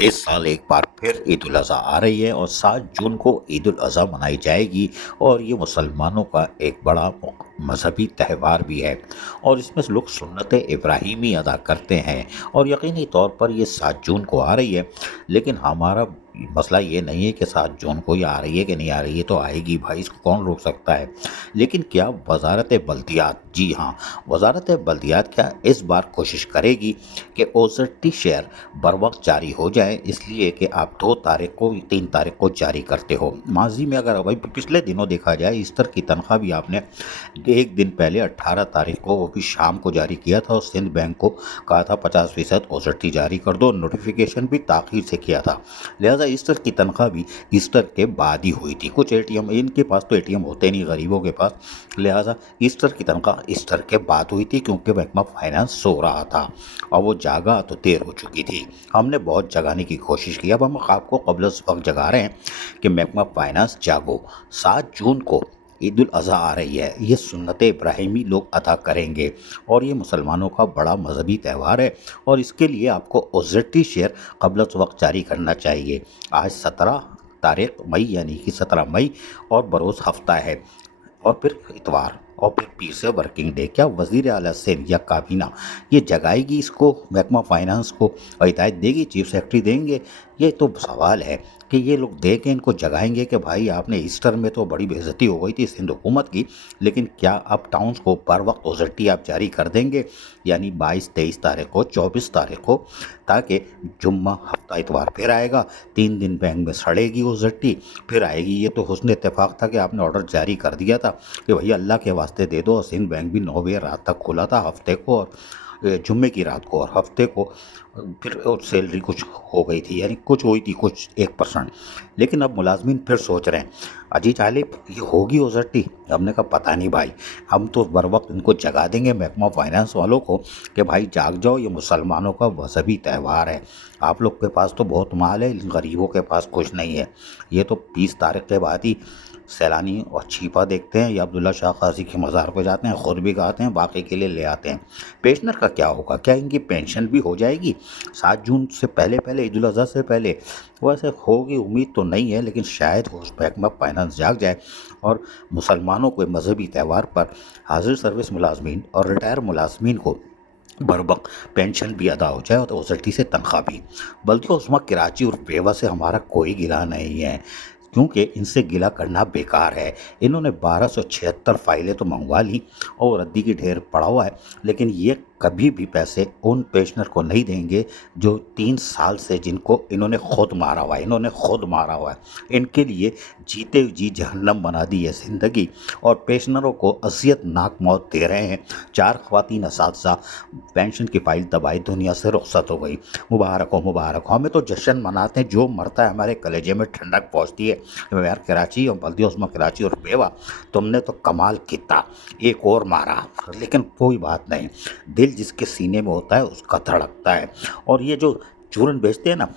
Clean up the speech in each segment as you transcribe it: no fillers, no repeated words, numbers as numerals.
इस साल एक बार फिर ईद उल अज़हा आ रही है और 7 जून को ईद उल अज़हा मनाई जाएगी और ये मुसलमानों का एक बड़ा मजहबी त्यौहार भी है और इसमें लोग सुन्नत इब्राहिमी अदा करते हैं और यकीनी तौर पर ये 7 जून को आ रही है। लेकिन हमारा मसला ये नहीं है कि 7 जून को ये आ रही है कि नहीं आ रही है, तो आएगी भाई, इसको कौन रोक सकता है। लेकिन क्या वजारत बल्दियात, जी हाँ, वजारत बल्दियात क्या इस बार कोशिश करेगी कि ओजरटी शेयर बर वक्त जारी हो जाए, इसलिए कि आप 2 तारीख को 3 तारीख को जारी करते हो। माजी में अगर भाई पिछले दिनों देखा जाए, ईस्टर की तनख्वाह भी आपने एक दिन पहले 18 तारीख को, वो भी शाम को जारी किया था और सिंध बैंक को कहा था 50% ओजरटी जारी कर दो। नोटिफिकेशन भी ताख़ीर से किया था, लिहाजा ईस्टर की तनख्वाह भी ईस्टर के बाद ही हुई थी। कुछ एटीएम, इनके पास तो एटीएम होते नहीं गरीबों के पास, लिहाजा ईस्टर की तनख्वाह ईस्टर के बाद हुई थी, क्योंकि महकमा फाइनेंस सो रहा था और वो जागा तो देर हो चुकी थी। हमने बहुत जगाने की कोशिश की, अब हम आपको क़ब्ल वक्त जगा रहे हैं कि महकमा फाइनेंस जागो। 7 जून को ईद उल अज़हा आ रही है, ये सुन्नत इब्राहिमी लोग अदा करेंगे और ये मुसलमानों का बड़ा मजहबी त्यौहार है और इसके लिए आपको ओजरटी शेयर क़ब्ल वक्त जारी करना चाहिए। आज 17 तारीख मई, यानी कि 17 मई, और बरोज़ हफ्ता है और फिर इतवार और फिर पीर से वर्किंग डे। क्या वज़ीर आला सिंध या काबीना ये जगाएगी इसको, महकमा फाइनेंस को, और हिदायत देगी, चीफ सेक्रेटरी देंगे? ये तो सवाल है कि ये लोग दे के इनको जगाएंगे कि भाई आपने ईस्टर में तो बड़ी बेइज्जती हो गई थी सिंध हुकूमत की, लेकिन क्या अब टाउन्स को पर वक्त ओजरटी आप जारी कर देंगे, यानी 22-23 तारीख को, 24 तारीख को, ताकि जुम्मा हफ्ता इतवार फिर आएगा, 3 दिन बैंक में सड़ेगी ओजरटी, फिर आएगी। ये तो हुस्न इत्तेफाक था कि आपने ऑर्डर जारी कर दिया था कि भैया अल्लाह के वास्ते दे दो, और सिंध बैंक भी 9 बजे रात तक खुला था हफ्ते को, और जुम्मे की रात को, और हफ्ते को फिर सैलरी कुछ हो गई थी, यानी कुछ हुई थी, कुछ 1%। लेकिन अब मुलाजमीन फिर सोच रहे हैं, अजी तालिब ये होगी ओजरटी? हमने कहा पता नहीं भाई, हम तो बर वक्त इनको जगा देंगे महकमा फाइनेंस वालों को कि भाई जाग जाओ, ये मुसलमानों का मजहबी त्यौहार है। आप लोग के पास तो बहुत माल है, इन गरीबों के पास कुछ नहीं है। ये तो 20 तारीख के बाद ही सैलानी और छीपा देखते हैं या अब्दुल्ला शाह काजी के मज़ार पे जाते हैं, ख़ुद भी गाते हैं, बाकी के लिए ले आते हैं। पेंशनर का क्या होगा? क्या इनकी पेंशन भी हो जाएगी 7 जून से पहले पहले, ईद उल अज़हा से पहले? वैसे होगी, उम्मीद तो नहीं है, लेकिन शायद हो महकमा फाइनेंस जाग जाए और मुसलमानों को मजहबी त्यौहार पर हाजिर सर्विस मुलाजमीन और रिटायर मुलाजमीन को बरवक्त पेंशन भी अदा हो जाए और ओजरटी से तनख्वाह भी। बल्कि उस्मा कराची और बेवा से हमारा कोई गिला नहीं है, क्योंकि इनसे गिला करना बेकार है। इन्होंने 1276 फाइलें तो मंगवा ली और रद्दी की ढेर पड़ा हुआ है, लेकिन ये कभी भी पैसे उन पेंशनर को नहीं देंगे जो 3 साल से, जिनको इन्होंने खुद मारा हुआ है, इन्होंने खुद मारा हुआ है। इनके लिए जीते जी जहन्नम बना दी है ज़िंदगी, और पेंशनरों को असियतनाक मौत दे रहे हैं। 4 ख़वातीन असातिज़ा पेंशन की फ़ाइल दबाई दुनिया से रुखसत हो गई। मुबारक हो, मुबारक हो। हमें तो जश्न मनाते हैं, जो मरता है हमारे कलेजे में ठंडक पहुँचती है। यार कराची और बल्दिया उस्मा कराची और बेवा, तुमने तो कमाल किया, एक और मारा, लेकिन कोई बात नहीं, दिल जिसके सीने में होता है उसका धड़कता है। और ये जो चूरन बेचते हैं ना,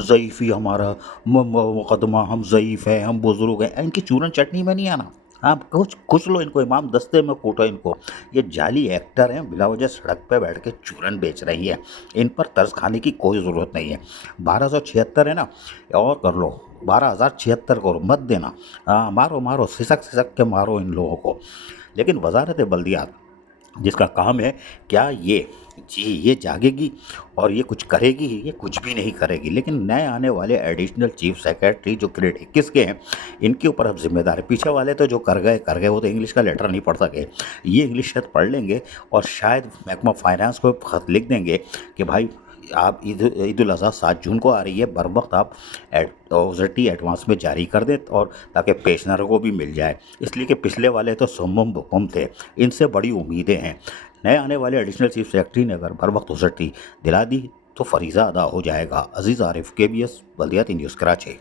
ज़ईफ़ी हमारा मुकदमा, हम ज़ईफ़ हैं, हम बुज़ुर्ग हैं, इनकी चूरन चटनी में नहीं आना। आप कुछ लो इनको, इमाम दस्ते में कूटो इनको। ये जाली एक्टर हैं, बिला वजह सड़क पे बैठ के चूरन बेच रही है। इन पर तरस खाने की कोई ज़रूरत नहीं है। 1276 है ना, और कर लो, 12,076 करो, मत देना। हाँ, मारो मारो, सिसक सिसक के मारो इन लोगों को। लेकिन वजारत बल्दियात, जिसका काम है, क्या ये जागेगी और ये कुछ करेगी? ये कुछ भी नहीं करेगी। लेकिन नए आने वाले एडिशनल चीफ सेक्रेटरी जो ग्रेड 21 के हैं, इनके ऊपर अब जिम्मेदारी। पीछे वाले तो जो कर गए, वो तो इंग्लिश का लेटर नहीं पढ़ सके, ये इंग्लिश शायद पढ़ लेंगे और शायद महकमा फाइनेंस को ख़त लिख देंगे कि भाई आप ईद उल अज़हा 7 जून को आ रही है, बर वक्त आप ओजरटी एडवांस में जारी कर दें, और ताकि पेंशनरों को भी मिल जाए। इसलिए कि पिछले वाले तो सुम्म बुकुम थे, इनसे बड़ी उम्मीदें हैं। नए आने वाले एडिशनल चीफ सेक्रेटरी ने अगर बर वक्त ओजरटी दिला दी तो फरीज़ा अदा हो जाएगा। अजीज़ आरिफ, KBS बल्दियाती न्यूज़, कराची।